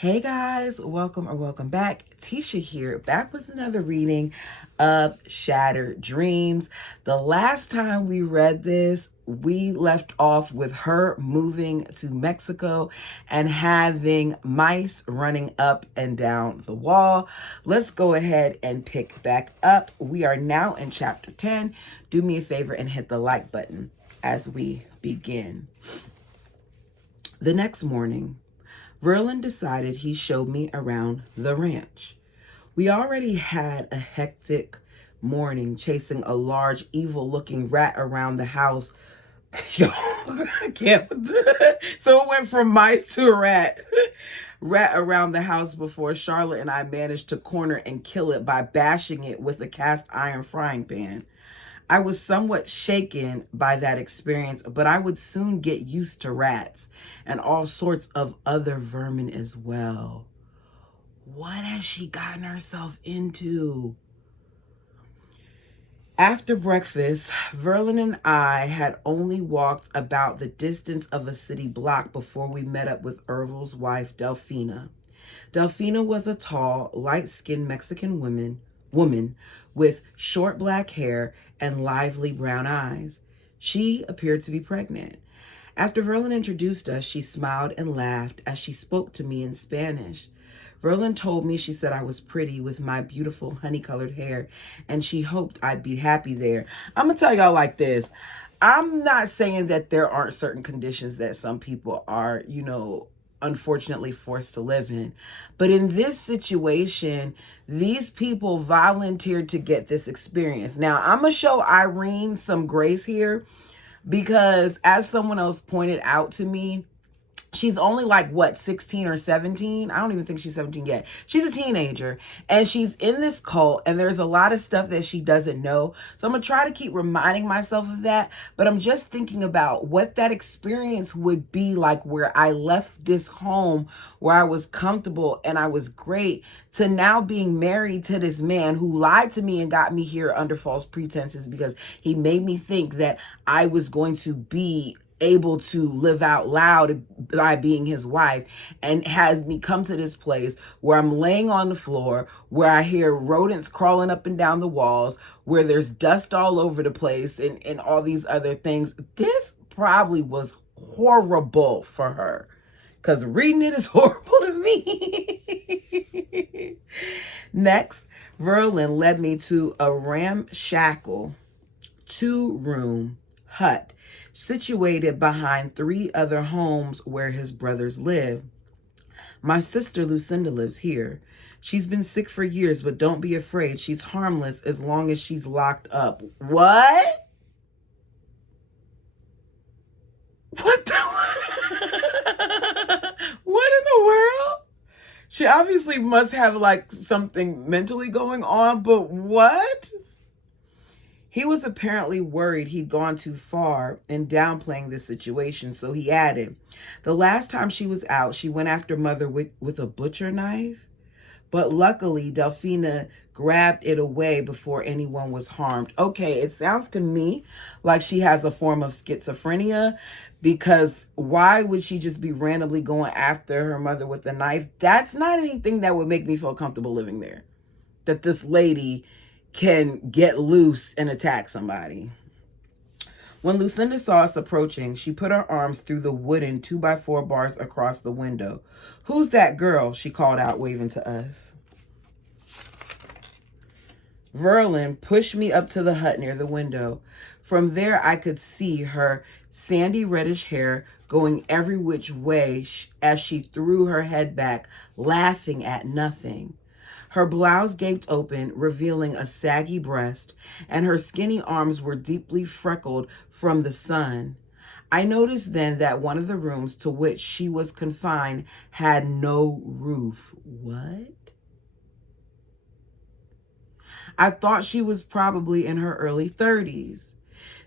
Hey guys, welcome back. Tisha here, back with another reading of Shattered Dreams. The last time we read this, we left off with her moving to Mexico and having mice running up and down the wall. Let's go ahead and pick back up. We are now in chapter 10. Do me a favor and hit the like button as we begin. The next morning, Verlin decided he showed me around the ranch. We already had a hectic morning chasing a large, evil-looking rat around the house. Yo, I can't. So it went from mice to a rat. Rat around the house before Charlotte and I managed to corner and kill it by bashing it with a cast iron frying pan. I was somewhat shaken by that experience, but I would soon get used to rats and all sorts of other vermin as well. What has she gotten herself into? After breakfast, Verlin and I had only walked about the distance of a city block before we met up with Ervil's wife, Delphina. Delphina was a tall, light-skinned Mexican woman with short black hair and lively brown eyes. She appeared to be pregnant. After Verlin introduced us, she smiled and laughed as she spoke to me in Spanish. Verlin told me she said I was pretty with my beautiful honey-colored hair, and she hoped I'd be happy there. I'm going to tell y'all like this. I'm not saying that there aren't certain conditions that some people are, unfortunately forced to live in. But in this situation, these people volunteered to get this experience. Now, I'm going to show Irene some grace here because as someone else pointed out to me, she's only like, 16 or 17? I don't even think she's 17 yet. She's a teenager and she's in this cult and there's a lot of stuff that she doesn't know. So I'm going to try to keep reminding myself of that. But I'm just thinking about what that experience would be like where I left this home where I was comfortable and I was great to now being married to this man who lied to me and got me here under false pretenses because he made me think that I was going to be able to live out loud by being his wife, and has me come to this place where I'm laying on the floor, where I hear rodents crawling up and down the walls, where there's dust all over the place and all these other things. This probably was horrible for her because reading it is horrible to me. Next, Verlin led me to a ramshackle 2-room hut situated behind 3 other homes where his brothers live. My sister Lucinda lives here. She's been sick for years, but don't be afraid. She's harmless as long as she's locked up. What? What the? What in the world? She obviously must have like something mentally going on, but what? He was apparently worried he'd gone too far in downplaying the situation, so he added, the last time she was out, she went after Mother with a butcher knife. But luckily, Delphina grabbed it away before anyone was harmed. Okay, it sounds to me like she has a form of schizophrenia, because why would she just be randomly going after her mother with a knife? That's not anything that would make me feel comfortable living there. That this lady can get loose and attack somebody. When Lucinda saw us approaching, she put her arms through the wooden 2x4 bars across the window. Who's that girl? She called out, waving to us. Verlin pushed me up to the hut near the window. From there, I could see her sandy reddish hair going every which way as she threw her head back, laughing at nothing. Her blouse gaped open, revealing a saggy breast, and her skinny arms were deeply freckled from the sun. I noticed then that one of the rooms to which she was confined had no roof. What? I thought she was probably in her early 30s.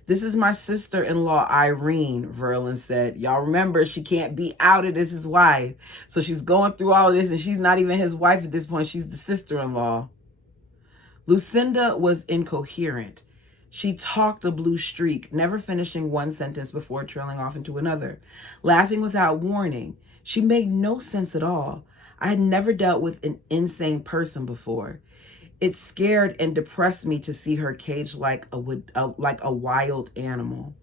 This is my sister-in-law, Irene, Verlin said. Y'all remember, she can't be outed as his wife. So she's going through all of this, and she's not even his wife at this point. She's the sister-in-law. Lucinda was incoherent. She talked a blue streak, never finishing one sentence before trailing off into another, laughing without warning. She made no sense at all. I had never dealt with an insane person before. It scared and depressed me to see her caged like a wild animal.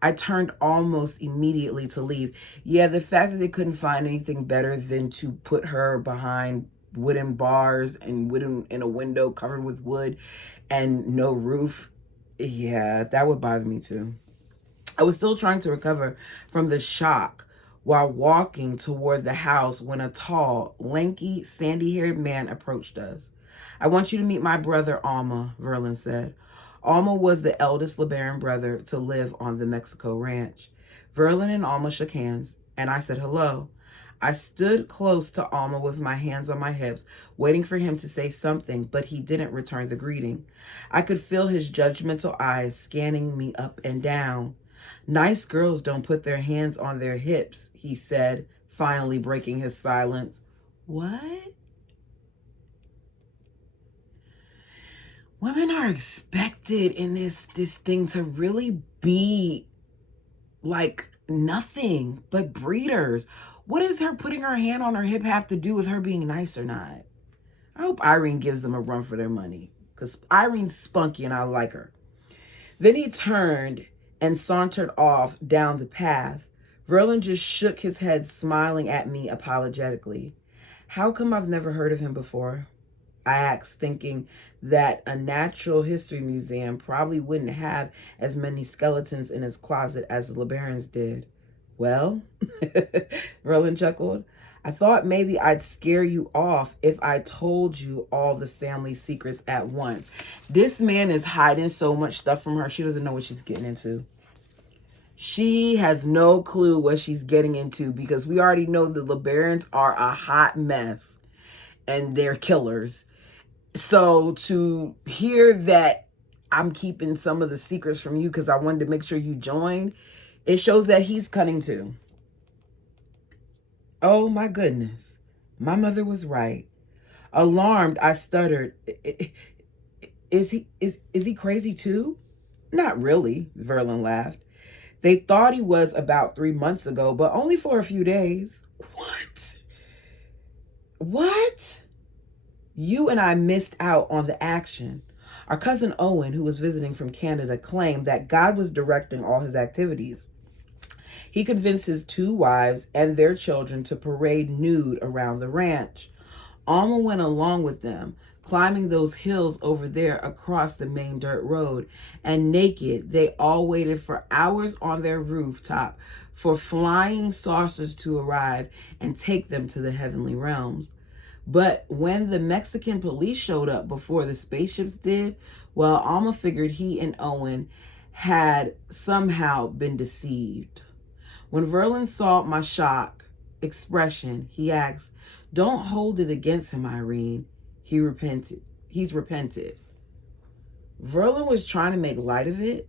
I turned almost immediately to leave. Yeah, the fact that they couldn't find anything better than to put her behind wooden bars and wooden in a window covered with wood and no roof, yeah, that would bother me too. I was still trying to recover from the shock while walking toward the house when a tall, lanky, sandy-haired man approached us. I want you to meet my brother, Alma, Verlin said. Alma was the eldest LeBaron brother to live on the Mexico ranch. Verlin and Alma shook hands, and I said hello. I stood close to Alma with my hands on my hips, waiting for him to say something, but he didn't return the greeting. I could feel his judgmental eyes scanning me up and down. Nice girls don't put their hands on their hips, he said, finally breaking his silence. What? Women are expected in this thing to really be like nothing but breeders. What does her putting her hand on her hip have to do with her being nice or not? I hope Irene gives them a run for their money, because Irene's spunky and I like her. Then he turned and sauntered off down the path. Verlin just shook his head, smiling at me apologetically. How come I've never heard of him before? I asked, thinking that a natural history museum probably wouldn't have as many skeletons in its closet as the LeBarons did. Well, Verlin chuckled, I thought maybe I'd scare you off if I told you all the family secrets at once. This man is hiding so much stuff from her. She doesn't know what she's getting into. She has no clue what she's getting into, because we already know the LeBarons are a hot mess and they're killers. So to hear that I'm keeping some of the secrets from you because I wanted to make sure you joined, it shows that he's cunning too. Oh my goodness. My mother was right. Alarmed, I stuttered. Is he crazy too? Not really, Verlin laughed. They thought he was about 3 months ago, but only for a few days. What? What? You and I missed out on the action. Our cousin Owen, who was visiting from Canada, claimed that God was directing all his activities. He convinced his 2 wives and their children to parade nude around the ranch. Alma went along with them, climbing those hills over there across the main dirt road, and naked, they all waited for hours on their rooftop for flying saucers to arrive and take them to the heavenly realms. But when the Mexican police showed up before the spaceships did, well, Alma figured he and Owen had somehow been deceived. When Verlin saw my shock expression, he asked, "Don't hold it against him, Irene. He's repented." Verlin was trying to make light of it,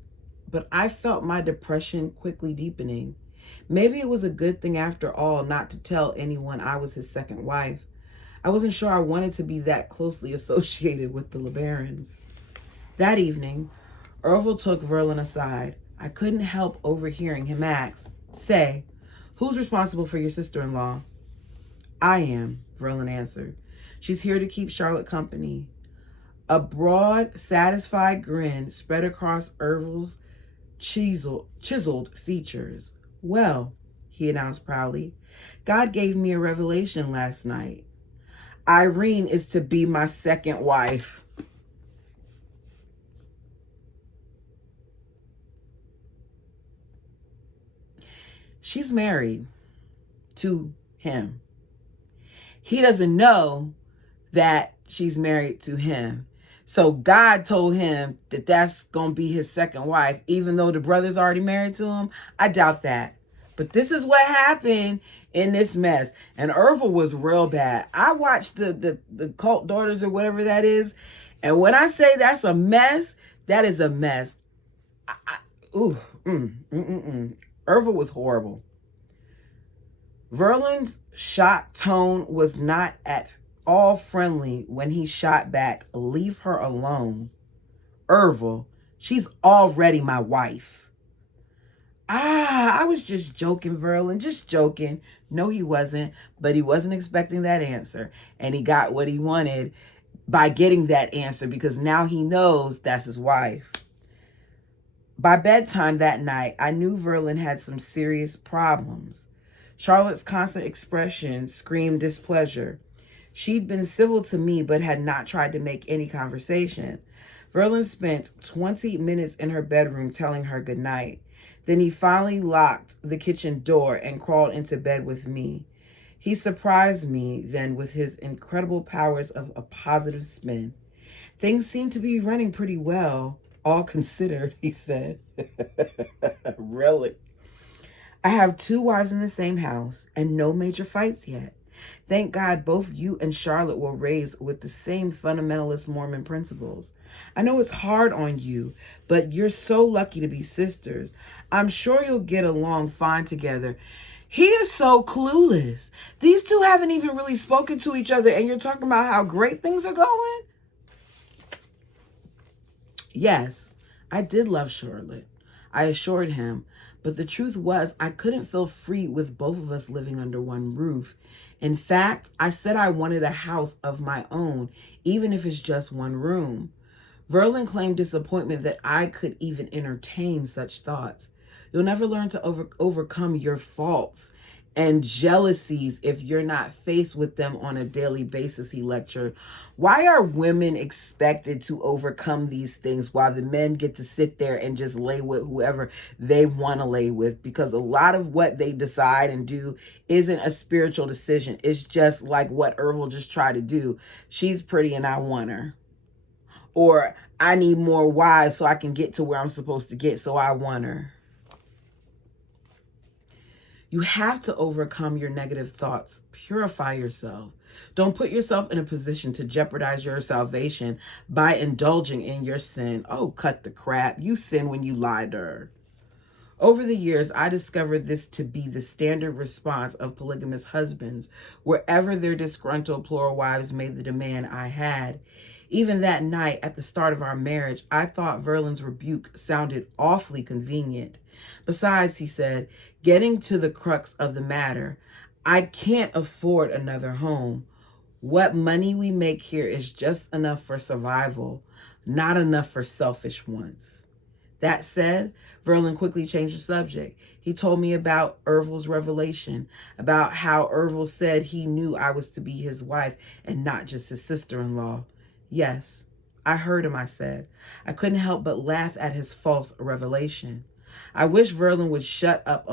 but I felt my depression quickly deepening. Maybe it was a good thing after all not to tell anyone I was his second wife. I wasn't sure I wanted to be that closely associated with the LeBarons. That evening, Orville took Verlin aside. I couldn't help overhearing him ask, "Say, who's responsible for your sister-in-law?" "I am," Verlin answered. "She's here to keep Charlotte company." A broad, satisfied grin spread across Orville's chiseled features. "Well," he announced proudly, "God gave me a revelation last night. Irene is to be my second wife." She's married to him. He doesn't know that she's married to him. So God told him that that's going to be his second wife, even though the brother's already married to him. I doubt that. But this is what happened in this mess. And Orville was real bad. I watched the Cult Daughters or whatever that is. And when I say that's a mess, that is a mess. Orville was horrible. Verlin's shocked tone was not at all friendly when he shot back, "Leave her alone. Orville, she's already my wife." I was just joking, Verlin, just joking. No, he wasn't, but he wasn't expecting that answer. And he got what he wanted by getting that answer because now he knows that's his wife. By bedtime that night, I knew Verlin had some serious problems. Charlotte's constant expression screamed displeasure. She'd been civil to me but had not tried to make any conversation. Verlin spent 20 minutes in her bedroom telling her goodnight. Then he finally locked the kitchen door and crawled into bed with me. He surprised me then with his incredible powers of a positive spin. Things seem to be running pretty well, all considered, he said. Really? I have 2 wives in the same house and no major fights yet. Thank God both you and Charlotte were raised with the same fundamentalist Mormon principles. I know it's hard on you, but you're so lucky to be sisters. I'm sure you'll get along fine together. He is so clueless. These two haven't even really spoken to each other, and you're talking about how great things are going? Yes, I did love Charlotte, I assured him, but the truth was I couldn't feel free with both of us living under one roof. In fact, I said I wanted a house of my own, even if it's just one room. Verlin claimed disappointment that I could even entertain such thoughts. You'll never learn to overcome your faults and jealousies if you're not faced with them on a daily basis, he lectured. Why are women expected to overcome these things while the men get to sit there and just lay with whoever they want to lay with? Because a lot of what they decide and do isn't a spiritual decision. It's just like what Ervil just tried to do. She's pretty and I want her. Or I need more wives so I can get to where I'm supposed to get, so I want her. You have to overcome your negative thoughts. Purify yourself. Don't put yourself in a position to jeopardize your salvation by indulging in your sin. Oh, cut the crap. You sin when you lie to her. Over the years, I discovered this to be the standard response of polygamous husbands, wherever their disgruntled plural wives made the demand I had. Even that night, at the start of our marriage, I thought Verlin's rebuke sounded awfully convenient. Besides, he said, getting to the crux of the matter, I can't afford another home. What money we make here is just enough for survival, not enough for selfish wants. That said, Verlin quickly changed the subject. He told me about Ervil's revelation, about how Ervil said he knew I was to be his wife and not just his sister-in-law. Yes, I heard him, I said. I couldn't help but laugh at his false revelation. I wish Verlin would shut up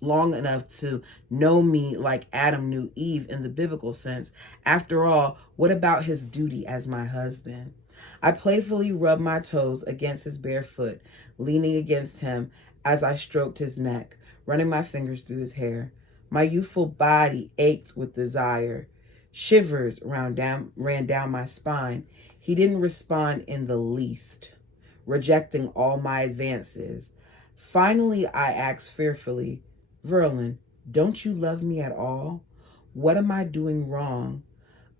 long enough to know me like Adam knew Eve in the biblical sense. After all, what about his duty as my husband? I playfully rubbed my toes against his bare foot, leaning against him as I stroked his neck, running my fingers through his hair. My youthful body ached with desire. Shivers ran down my spine. He didn't respond in the least, rejecting all my advances. Finally, I asked fearfully, Verlin, don't you love me at all? What am I doing wrong?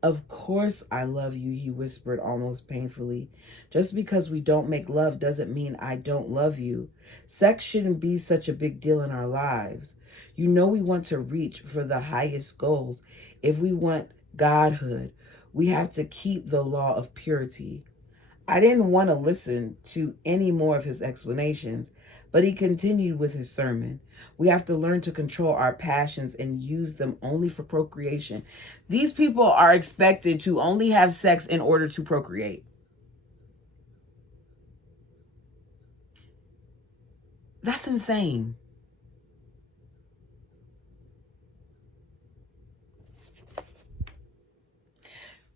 Of course I love you, he whispered almost painfully. Just because we don't make love doesn't mean I don't love you. Sex shouldn't be such a big deal in our lives. You know we want to reach for the highest goals. If we want godhood, we have to keep the law of purity. I didn't want to listen to any more of his explanations, but he continued with his sermon. We have to learn to control our passions and use them only for procreation. These people are expected to only have sex in order to procreate. That's insane.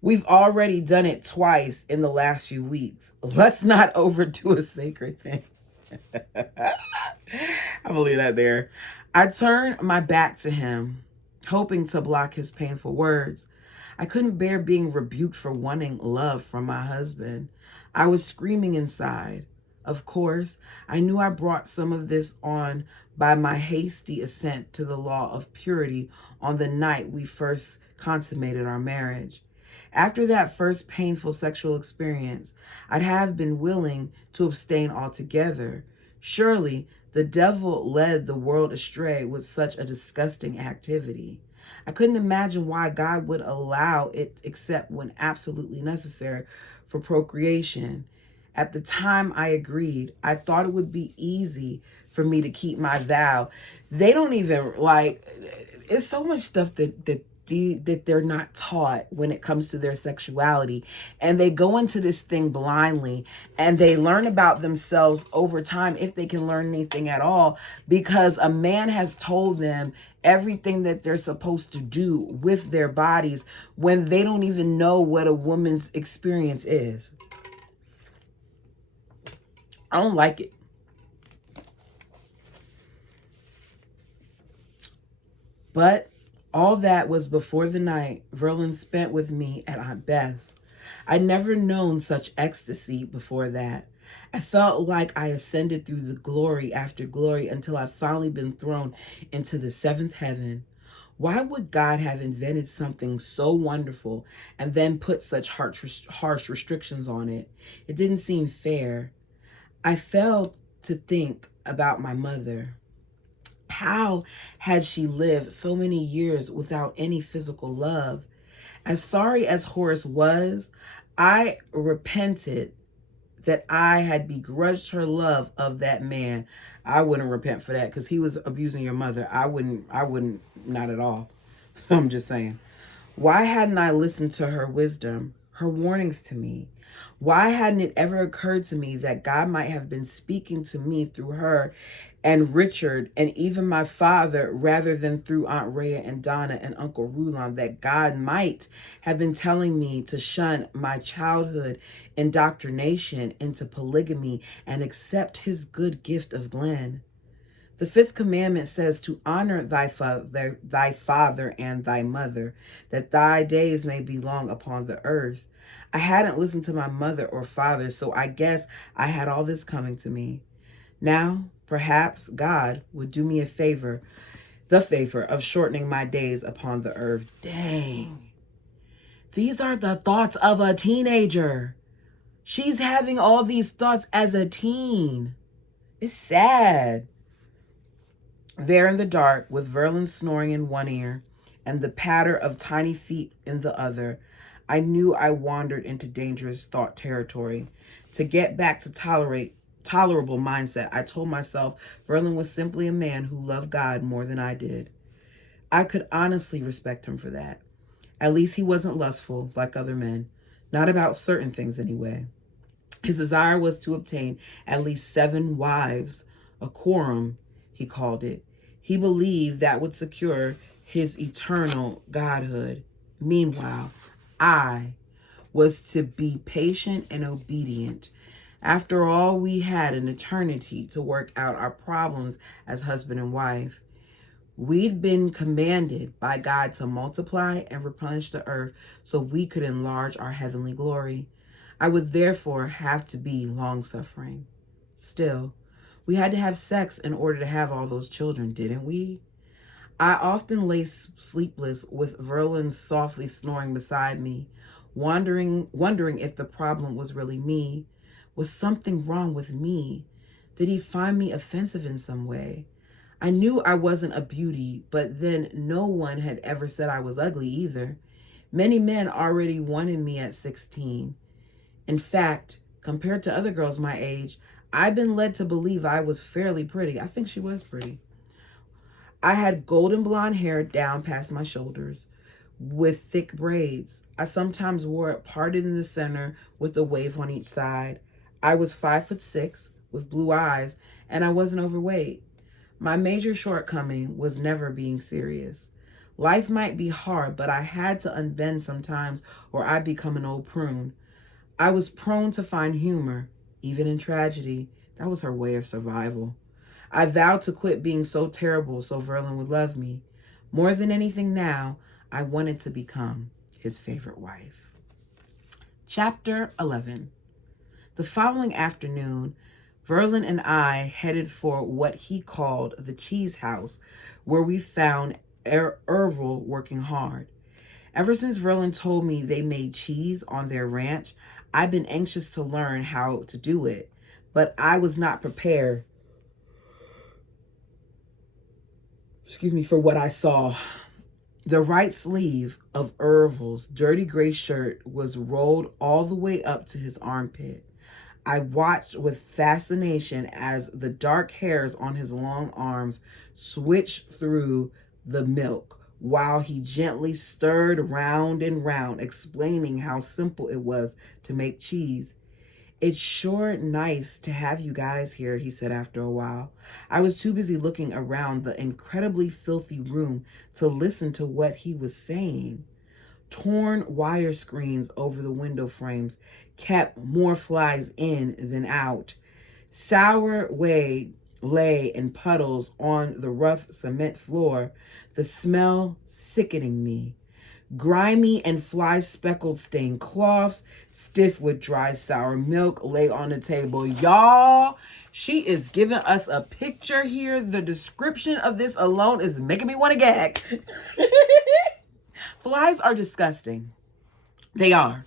We've already done it twice in the last few weeks. Let's not overdo a sacred thing. I believe that there. I turned my back to him, hoping to block his painful words. I couldn't bear being rebuked for wanting love from my husband. I was screaming inside. Of course, I knew I brought some of this on by my hasty assent to the law of purity on the night we first consummated our marriage. After that first painful sexual experience, I'd have been willing to abstain altogether. Surely, The devil led the world astray with such a disgusting activity. I couldn't imagine why God would allow it except when absolutely necessary for procreation. At the time I agreed, I thought it would be easy for me to keep my vow. They don't even like, it's so much stuff that they're not taught when it comes to their sexuality, and they go into this thing blindly, and they learn about themselves over time, if they can learn anything at all, because a man has told them everything that they're supposed to do with their bodies when they don't even know what a woman's experience is. I don't like it. But all that was before the night Verlin spent with me at Aunt Beth's. I'd never known such ecstasy before that. I felt like I ascended through the glory after glory until I'd finally been thrown into the seventh heaven. Why would God have invented something so wonderful and then put such harsh restrictions on it? It didn't seem fair. I fell to think about my mother. How had she lived so many years without any physical love? As sorry as Horace was, I repented that I had begrudged her love of that man. I wouldn't repent for that because he was abusing your mother. I wouldn't, not at all. I'm just saying. Why hadn't I listened to her wisdom, her warnings to me? Why hadn't it ever occurred to me that God might have been speaking to me through her and Richard and even my father, rather than through Aunt Rhea and Donna and Uncle Rulon, that God might have been telling me to shun my childhood indoctrination into polygamy and accept his good gift of Glenn? The fifth commandment says to honor thy father and thy mother, that thy days may be long upon the earth. I hadn't listened to my mother or father, so I guess I had all this coming to me. Now, perhaps God would do me the favor of shortening my days upon the earth. Dang. These are the thoughts of a teenager. She's having all these thoughts as a teen. It's sad. There in the dark, with Verlin snoring in one ear and the patter of tiny feet in the other, I knew I wandered into dangerous thought territory. To get back to tolerable mindset, I told myself Verlin was simply a man who loved God more than I did. I could honestly respect him for that. At least he wasn't lustful like other men. Not about certain things, anyway. His desire was to obtain at least 7 wives, a quorum, he called it. He believed that would secure his eternal godhood. Meanwhile, I was to be patient and obedient. After all, we had an eternity to work out our problems as husband and wife. We'd been commanded by God to multiply and replenish the earth so we could enlarge our heavenly glory. I would therefore have to be long-suffering. Still, we had to have sex in order to have all those children, didn't we? I often lay sleepless with Verlin softly snoring beside me, wondering if the problem was really me. Was something wrong with me? Did he find me offensive in some way? I knew I wasn't a beauty, but then no one had ever said I was ugly either. Many men already wanted me at 16. In fact, compared to other girls my age, I've been led to believe I was fairly pretty. I think she was pretty. I had golden blonde hair down past my shoulders with thick braids. I sometimes wore it parted in the center with a wave on each side. I was 5'6" with blue eyes, and I wasn't overweight. My major shortcoming was never being serious. Life might be hard, but I had to unbend sometimes or I'd become an old prune. I was prone to find humor, even in tragedy. That was her way of survival. I vowed to quit being so terrible so Verlin would love me. More than anything now, I wanted to become his favorite wife. Chapter 11. The following afternoon, Verlin and I headed for what he called the cheese house, where we found Ervil working hard. Ever since Verlin told me they made cheese on their ranch, I've been anxious to learn how to do it, but I was not prepared excuse me, for what I saw. The right sleeve of Ervil's dirty gray shirt was rolled all the way up to his armpit. I watched with fascination as the dark hairs on his long arms switched through the milk while he gently stirred round and round, explaining how simple it was to make cheese. It's sure nice to have you guys here, he said after a while. I was too busy looking around the incredibly filthy room to listen to what he was saying. Torn wire screens over the window frames kept more flies in than out. Sour whey lay in puddles on the rough cement floor, the smell sickening me. Grimy and fly-speckled stained cloths, stiff with dry sour milk, lay on the table. Y'all, she is giving us a picture here. The description of this alone is making me want to gag. Flies are disgusting. They are.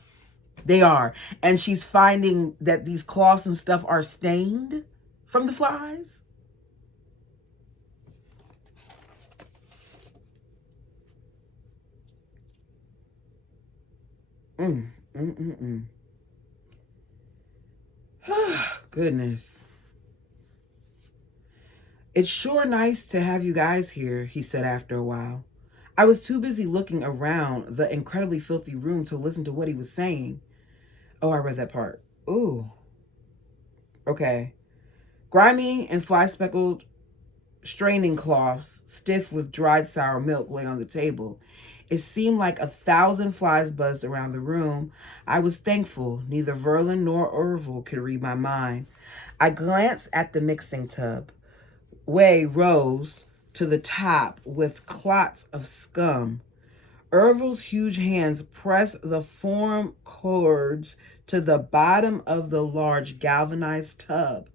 They are. And she's finding that these cloths and stuff are stained from the flies. Goodness. It's sure nice to have you guys here, he said after a while. I was too busy looking around the incredibly filthy room to listen to what he was saying. Oh, I read that part. Ooh. Okay. Grimy and fly-speckled straining cloths, stiff with dried sour milk, lay on the table. It seemed like 1,000 flies buzzed around the room. I was thankful neither Verlin nor Ervil could read my mind. I glanced at the mixing tub. Whey rose to the top with clots of scum. Ervil's huge hands pressed the form cords to the bottom of the large galvanized tub.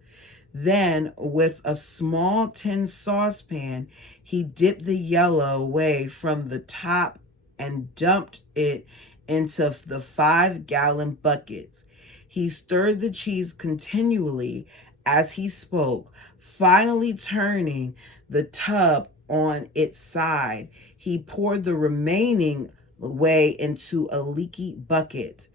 Then, with a small tin saucepan, he dipped the yellow whey from the top and dumped it into the 5-gallon buckets. He stirred the cheese continually as he spoke, finally turning the tub on its side. He poured the remaining whey into a leaky bucket.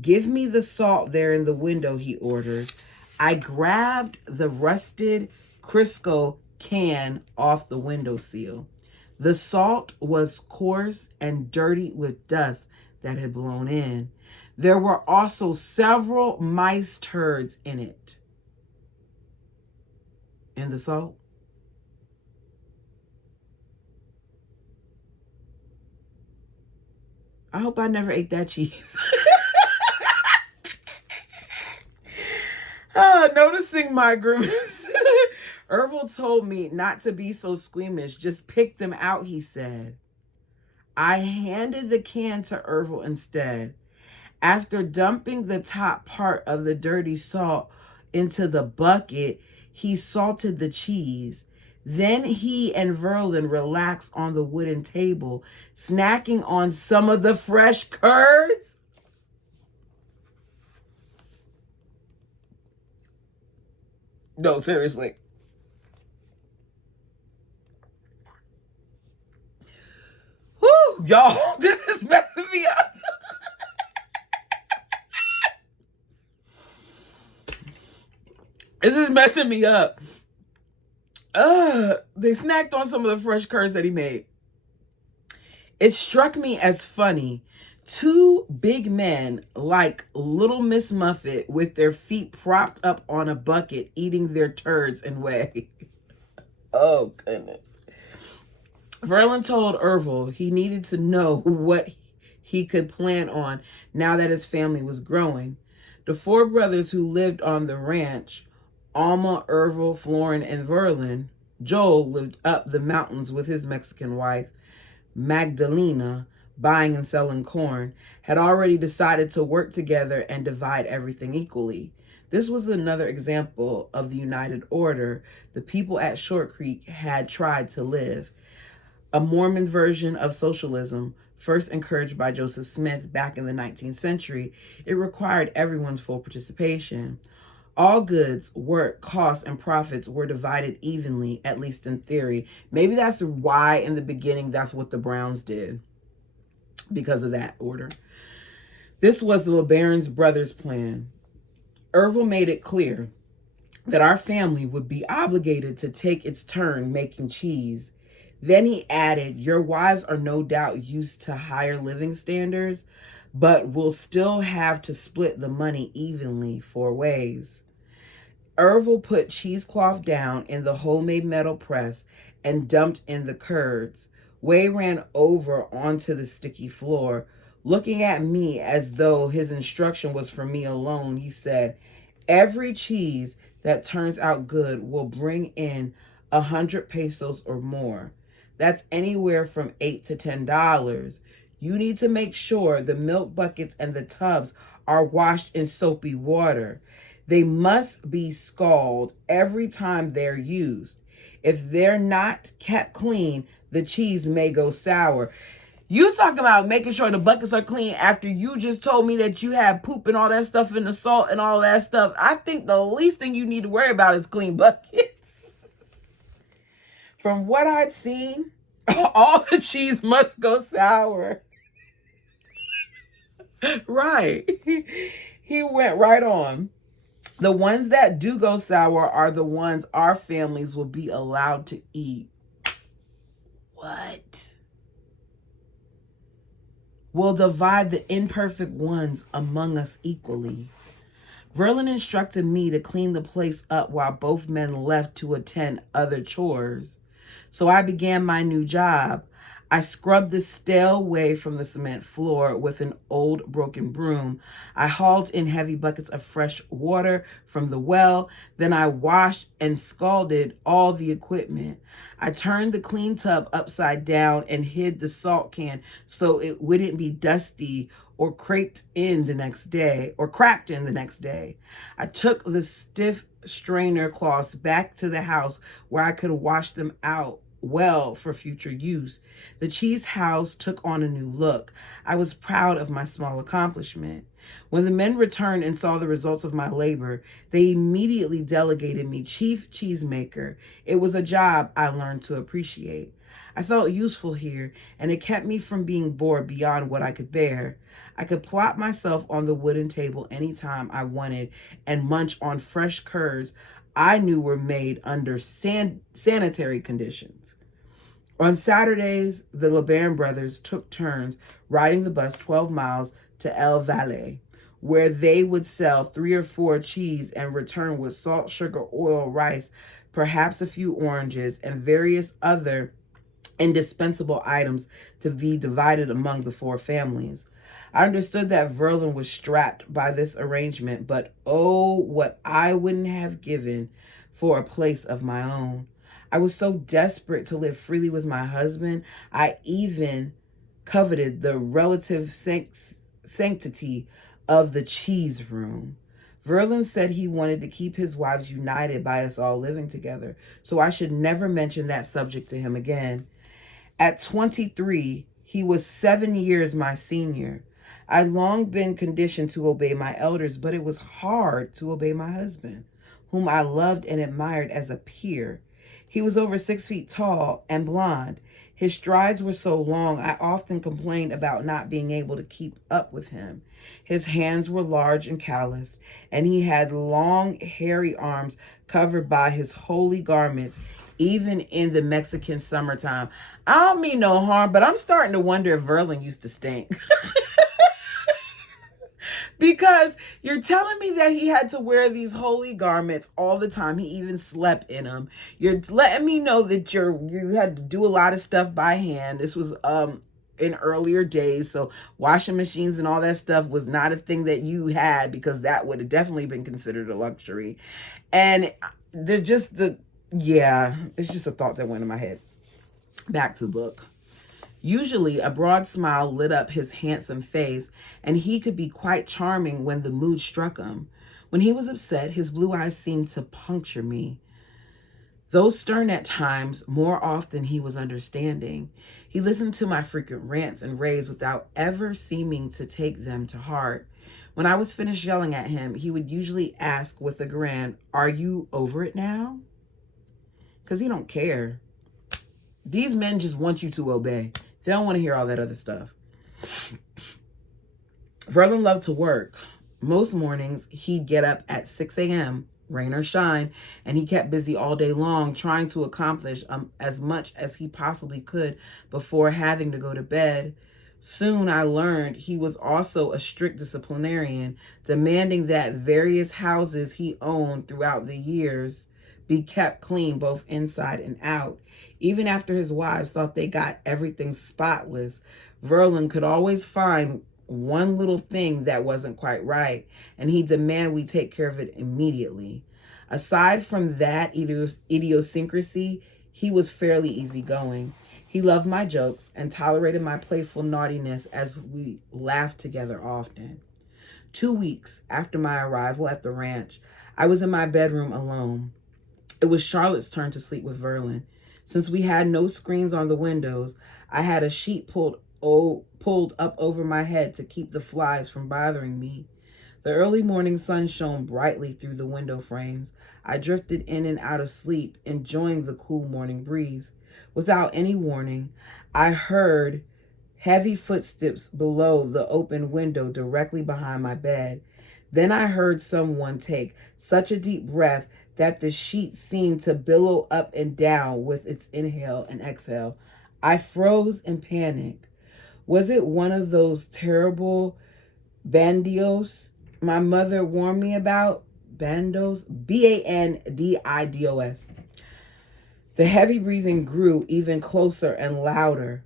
Give me the salt there in the window, he ordered. I grabbed the rusted Crisco can off the windowsill. The salt was coarse and dirty with dust that had blown in. There were also several mice turds in it. In the salt? I hope I never ate that cheese. Noticing my grimace, Ervil told me not to be so squeamish. Just pick them out, he said. I handed the can to Ervil instead. After dumping the top part of the dirty salt into the bucket, he salted the cheese. Then he and Verlin relaxed on the wooden table, snacking on some of the fresh curds. No, seriously. Whew, y'all, this is messing me up. This is messing me up. They snacked on some of the fresh curds that he made. It struck me as funny. 2 big men like Little Miss Muffet with their feet propped up on a bucket eating their turds and whey. Oh, goodness. Verlin told Ervil he needed to know what he could plan on now that his family was growing. The 4 brothers who lived on the ranch, Alma, Ervil, Florin, and Verlin, Joel lived up the mountains with his Mexican wife, Magdalena, buying and selling corn, had already decided to work together and divide everything equally. This was another example of the United Order the people at Short Creek had tried to live. A Mormon version of socialism, first encouraged by Joseph Smith back in the 19th century, it required everyone's full participation. All goods, work, costs, and profits were divided evenly, at least in theory. Maybe that's why in the beginning that's what the Browns did, because of that order. This was the LeBaron brothers' plan. Ervil made it clear that our family would be obligated to take its turn making cheese. Then he added, your wives are no doubt used to higher living standards, but will still have to split the money evenly 4 ways. Ervil put cheesecloth down in the homemade metal press and dumped in the curds. Way ran over onto the sticky floor. Looking at me as though his instruction was for me alone, he said, every cheese that turns out good will bring in 100 pesos or more. That's anywhere from $8 to $10. You need to make sure the milk buckets and the tubs are washed in soapy water. They must be scalded every time they're used. If they're not kept clean, the cheese may go sour. You talking about making sure the buckets are clean after you just told me that you had poop and all that stuff in the salt and all that stuff. I think the least thing you need to worry about is clean buckets. From what I'd seen, all the cheese must go sour. Right. He went right on. The ones that do go sour are the ones our families will be allowed to eat. What? We'll divide the imperfect ones among us equally. Verlin instructed me to clean the place up while both men left to attend other chores. So I began my new job. I scrubbed the stale way from the cement floor with an old broken broom. I hauled in heavy buckets of fresh water from the well. Then I washed and scalded all the equipment. I turned the clean tub upside down and hid the salt can so it wouldn't be dusty or cracked in the next day. I took the stiff strainer cloths back to the house where I could wash them out well for future use. The cheese house took on a new look. I was proud of my small accomplishment. When the men returned and saw the results of my labor, they immediately delegated me chief cheesemaker. It was a job I learned to appreciate. I felt useful here, and it kept me from being bored beyond what I could bear. I could plop myself on the wooden table anytime I wanted and munch on fresh curds I knew were made under sanitary conditions. On Saturdays, the LeBaron brothers took turns riding the bus 12 miles to El Valle, where they would sell 3 or 4 cheese and return with salt, sugar, oil, rice, perhaps a few oranges, and various other indispensable items to be divided among the 4 families. I understood that Verlin was strapped by this arrangement, but oh, what I wouldn't have given for a place of my own. I was so desperate to live freely with my husband, I even coveted the relative sanctity of the cheese room. Verlin said he wanted to keep his wives united by us all living together, so I should never mention that subject to him again. At 23, he was 7 years my senior. I'd long been conditioned to obey my elders, but it was hard to obey my husband, whom I loved and admired as a peer. He was over 6 feet tall and blonde. His strides were so long, I often complained about not being able to keep up with him. His hands were large and calloused, and he had long, hairy arms covered by his holy garments, even in the Mexican summertime. I don't mean no harm, but I'm starting to wonder if Verlin used to stink. Because you're telling me that he had to wear these holy garments all the time. He even slept in them. You're letting me know that you had to do a lot of stuff by hand. This was in earlier days, so washing machines and all that stuff was not a thing that you had, because that would have definitely been considered a luxury. And it's just a thought that went in my head. Back to the book. Usually, a broad smile lit up his handsome face, and he could be quite charming when the mood struck him. When he was upset, his blue eyes seemed to puncture me. Though stern at times, more often he was understanding. He listened to my frequent rants and raves without ever seeming to take them to heart. When I was finished yelling at him, he would usually ask with a grin, "Are you over it now?" Because he don't care. These men just want you to obey. They don't want to hear all that other stuff. Verlin loved to work. Most mornings, he'd get up at 6 a.m., rain or shine, and he kept busy all day long trying to accomplish as much as he possibly could before having to go to bed. Soon I learned he was also a strict disciplinarian, demanding that various houses he owned throughout the years be kept clean both inside and out. Even after his wives thought they got everything spotless, Verlin could always find one little thing that wasn't quite right, and he demanded we take care of it immediately. Aside from that idiosyncrasy, he was fairly easygoing. He loved my jokes and tolerated my playful naughtiness as we laughed together often. 2 weeks after my arrival at the ranch, I was in my bedroom alone. It was Charlotte's turn to sleep with Verlin. Since we had no screens on the windows, I had a sheet pulled up over my head to keep the flies from bothering me. The early morning sun shone brightly through the window frames. I drifted in and out of sleep, enjoying the cool morning breeze. Without any warning, I heard heavy footsteps below the open window directly behind my bed. Then I heard someone take such a deep breath that the sheet seemed to billow up and down with its inhale and exhale. I froze in panic. Was it one of those terrible bandidos my mother warned me about? Bandos? Bandidos. The heavy breathing grew even closer and louder.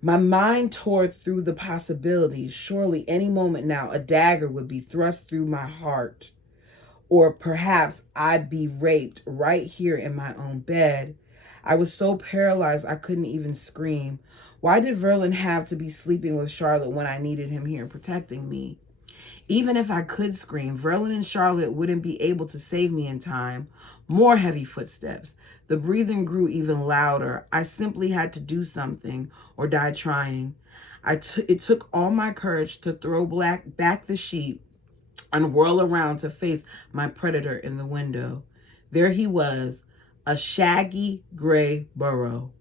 My mind tore through the possibilities. Surely any moment now a dagger would be thrust through my heart. Or perhaps I'd be raped right here in my own bed. I was so paralyzed I couldn't even scream. Why did Verlin have to be sleeping with Charlotte when I needed him here protecting me? Even if I could scream, Verlin and Charlotte wouldn't be able to save me in time. More heavy footsteps. The breathing grew even louder. I simply had to do something or die trying. It took all my courage to throw back the sheet and whirl around to face my predator in the window. There he was, a shaggy gray burro.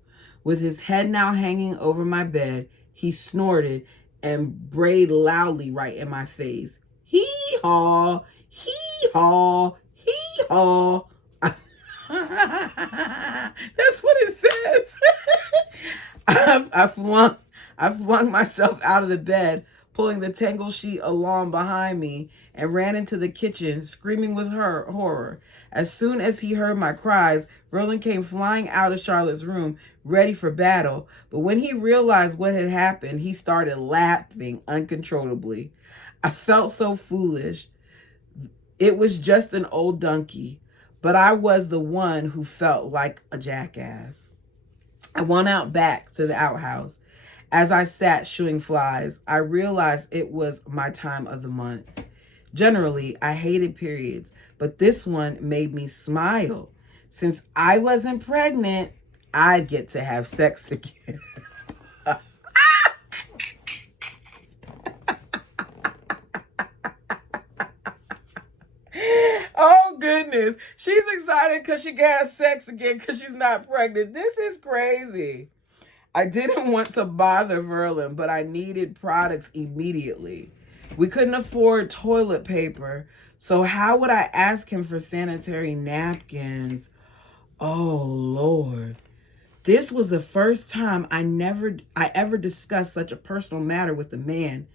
With his head now hanging over my bed, he snorted and brayed loudly right in my face. Hee-haw, hee-haw, hee-haw. That's what it says. I flung myself out of the bed, pulling the tangled sheet along behind me, and ran into the kitchen, screaming with horror. As soon as he heard my cries, Verlin came flying out of Charlotte's room, ready for battle. But when he realized what had happened, he started laughing uncontrollably. I felt so foolish. It was just an old donkey, but I was the one who felt like a jackass. I went out back to the outhouse. As I sat shooing flies, I realized it was my time of the month. Generally, I hated periods, but this one made me smile. Since I wasn't pregnant, I'd get to have sex again. Oh, goodness. She's excited because she can have sex again because she's not pregnant. This is crazy. I didn't want to bother Verlin, but I needed products immediately. We couldn't afford toilet paper, so how would I ask him for sanitary napkins? Oh, Lord. This was the first time I ever discussed such a personal matter with a man.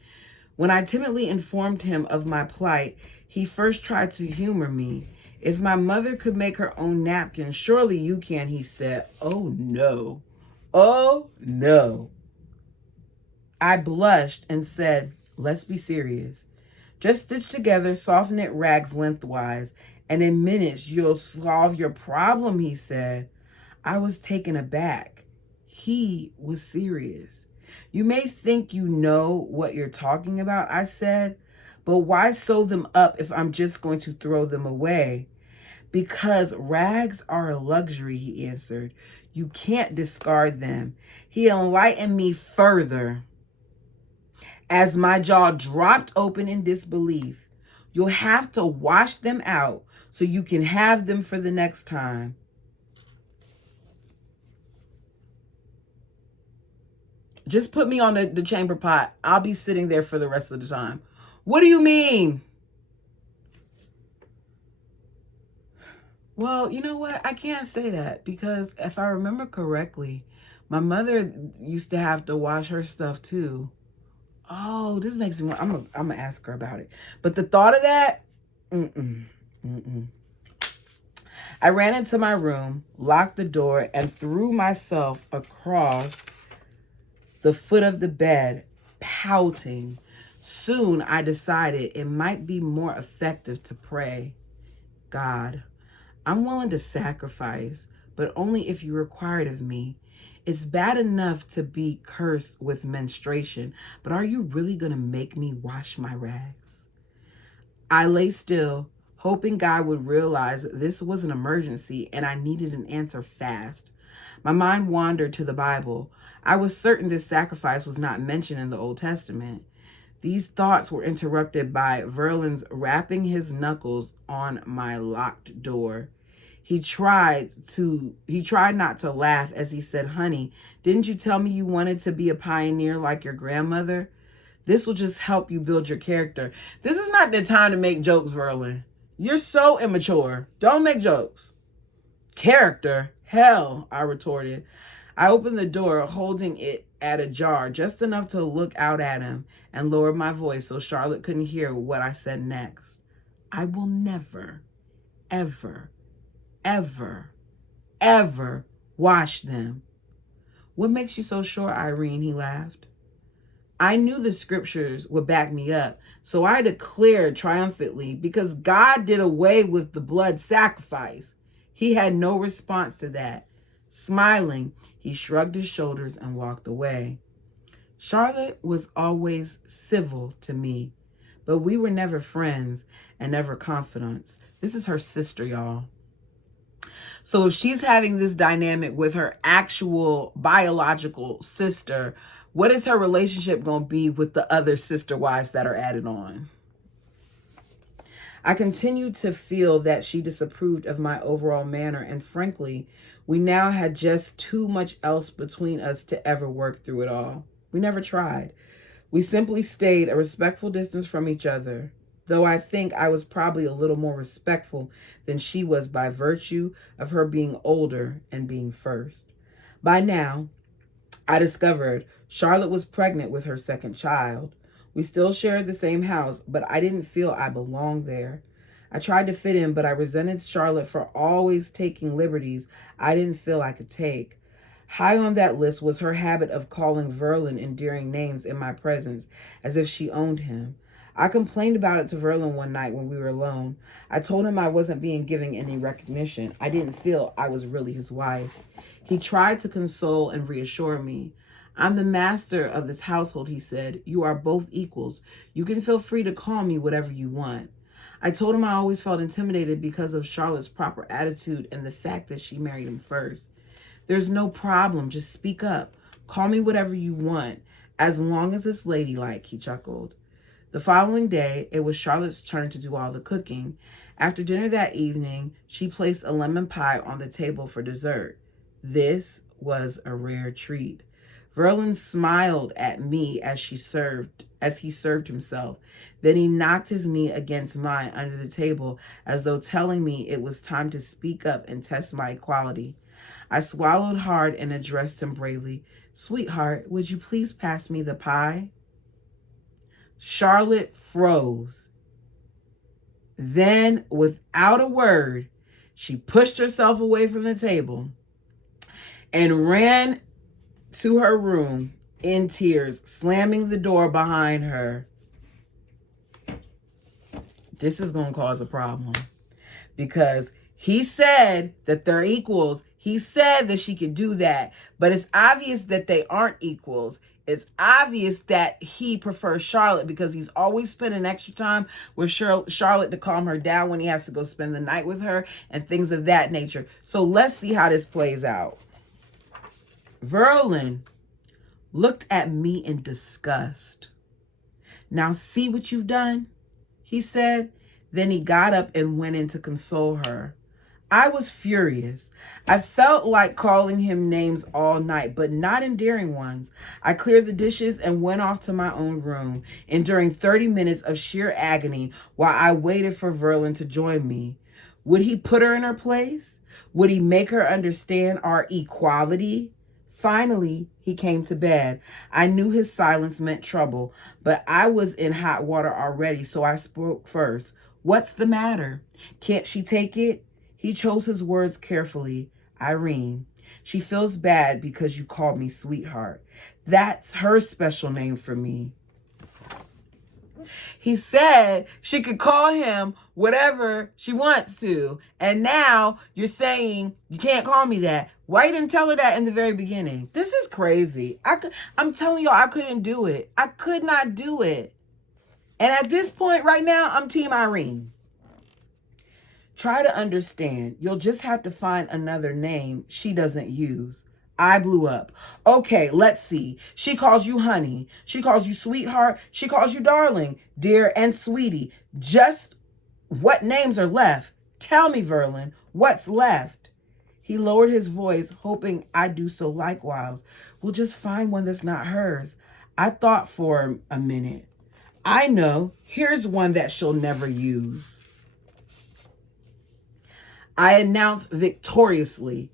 When I timidly informed him of my plight, he first tried to humor me. If my mother could make her own napkins, surely you can, he said. Oh, no. Oh, no. I blushed and said, let's be serious. Just stitch together soft knit rags lengthwise, and in minutes you'll solve your problem, he said. I was taken aback. He was serious. You may think you know what you're talking about, I said, but why sew them up if I'm just going to throw them away? Because rags are a luxury, he answered. You can't discard them. He enlightened me further as my jaw dropped open in disbelief. You'll have to wash them out so you can have them for the next time. Just put me on the chamber pot. I'll be sitting there for the rest of the time. What do you mean? Well, you know what? I can't say that because if I remember correctly, my mother used to have to wash her stuff too. Oh, this makes me want, I'm gonna ask her about it. But the thought of that, I ran into my room, locked the door, and threw myself across the foot of the bed, pouting. Soon I decided it might be more effective to pray. God, I'm willing to sacrifice, but only if you require it of me. It's bad enough to be cursed with menstruation, but are you really going to make me wash my rags? I lay still, hoping God would realize this was an emergency and I needed an answer fast. My mind wandered to the Bible. I was certain this sacrifice was not mentioned in the Old Testament. These thoughts were interrupted by Verlin's rapping his knuckles on my locked door. He tried not to laugh as he said, "Honey, didn't you tell me you wanted to be a pioneer like your grandmother? This will just help you build your character." This is not the time to make jokes, Verlin. You're so immature. Don't make jokes. Character? Hell, I retorted. I opened the door, holding it at ajar, just enough to look out at him, and lowered my voice so Charlotte couldn't hear what I said next. I will never, ever, ever, ever wash them. What makes you so sure, Irene? He laughed. I knew the scriptures would back me up, so I declared triumphantly, because God did away with the blood sacrifice. He had no response to that. Smiling, he shrugged his shoulders and walked away. Charlotte was always civil to me, but we were never friends and never confidants. This is her sister, y'all. So if she's having this dynamic with her actual biological sister, what is her relationship going to be with the other sister wives that are added on? I continued to feel that she disapproved of my overall manner, and frankly, we now had just too much else between us to ever work through it all. We never tried. We simply stayed a respectful distance from each other, though I think I was probably a little more respectful than she was by virtue of her being older and being first. By now, I discovered Charlotte was pregnant with her second child. We still shared the same house, but I didn't feel I belonged there. I tried to fit in, but I resented Charlotte for always taking liberties I didn't feel I could take. High on that list was her habit of calling Verlin endearing names in my presence, as if she owned him. I complained about it to Verlin one night when we were alone. I told him I wasn't being given any recognition. I didn't feel I was really his wife. He tried to console and reassure me. I'm the master of this household, he said. You are both equals. You can feel free to call me whatever you want. I told him I always felt intimidated because of Charlotte's proper attitude and the fact that she married him first. There's no problem. Just speak up. Call me whatever you want, as long as it's ladylike, he chuckled. The following day, it was Charlotte's turn to do all the cooking. After dinner that evening, she placed a lemon pie on the table for dessert. This was a rare treat. Verlin smiled at me as he served himself. Then he knocked his knee against mine under the table, as though telling me it was time to speak up and test my equality. I swallowed hard and addressed him bravely. Sweetheart, would you please pass me the pie? Charlotte froze. Then, without a word, she pushed herself away from the table and ran to her room in tears, slamming the door behind her. This is going to cause a problem because he said that they're equals. He said that she could do that, but it's obvious that they aren't equals. It's obvious that he prefers Charlotte because he's always spending extra time with Charlotte to calm her down when he has to go spend the night with her and things of that nature. So let's see how this plays out. Verlin looked at me in disgust. "Now see what you've done," he said. Then he got up and went in to console her. I was furious. I felt like calling him names all night, but not endearing ones. I cleared the dishes and went off to my own room, enduring 30 minutes of sheer agony while I waited for Verlin to join me. Would he put her in her place? Would he make her understand our equality? Finally, he came to bed. I knew his silence meant trouble, but I was in hot water already, so I spoke first. "What's the matter? Can't she take it?" He chose his words carefully. "Irene, she feels bad because you called me sweetheart. That's her special name for me." He said she could call him whatever she wants to. And now you're saying you can't call me that. Why you didn't tell her that in the very beginning? This is crazy. I'm telling y'all, I couldn't do it. I could not do it. And at this point right now, I'm Team Irene. Try to understand. You'll just have to find another name she doesn't use. I blew up. Okay, let's see. She calls you honey. She calls you sweetheart. She calls you darling, dear, and sweetie. Just what names are left? Tell me, Verlin, what's left? He lowered his voice, hoping I'd do so likewise. We'll just find one that's not hers. I thought for a minute. I know. Here's one that she'll never use. I announced victoriously.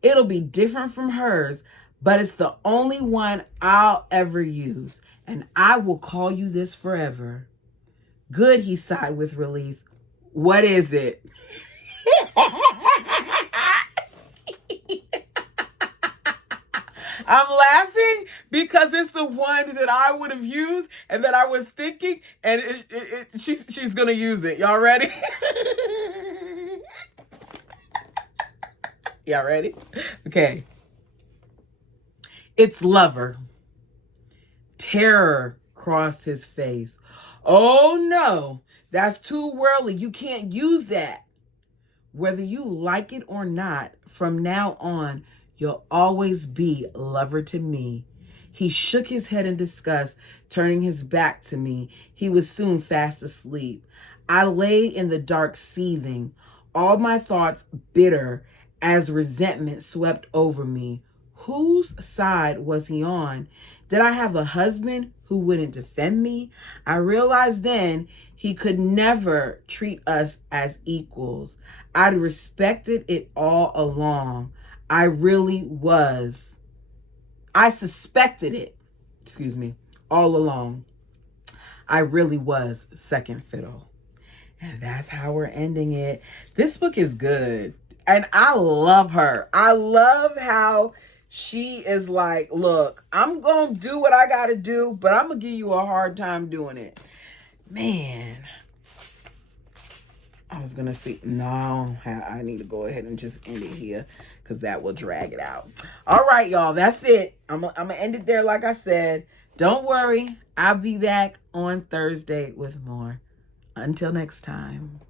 It'll be different from hers, but it's the only one I'll ever use, and I will call you this forever. Good, he sighed with relief. What is it? I'm laughing because it's the one that I would have used and that I was thinking, and she's gonna use it. Y'all ready? Y'all ready? Okay. It's lover. Terror crossed his face. Oh no, that's too worldly. You can't use that. Whether you like it or not, from now on, you'll always be lover to me. He shook his head in disgust, turning his back to me. He was soon fast asleep. I lay in the dark seething, all my thoughts bitter as resentment swept over me. Whose side was he on? Did I have a husband who wouldn't defend me? I realized then he could never treat us as equals. I'd respected it all along. I really was. I suspected it, all along. I really was second fiddle. And that's how we're ending it. This book is good. And I love her. I love how she is like, look, I'm going to do what I got to do, but I'm going to give you a hard time doing it. Man. I was going to say, no, I need to go ahead and just end it here because that will drag it out. All right, y'all, that's it. I'm going to end it there like I said. Don't worry. I'll be back on Thursday with more. Until next time.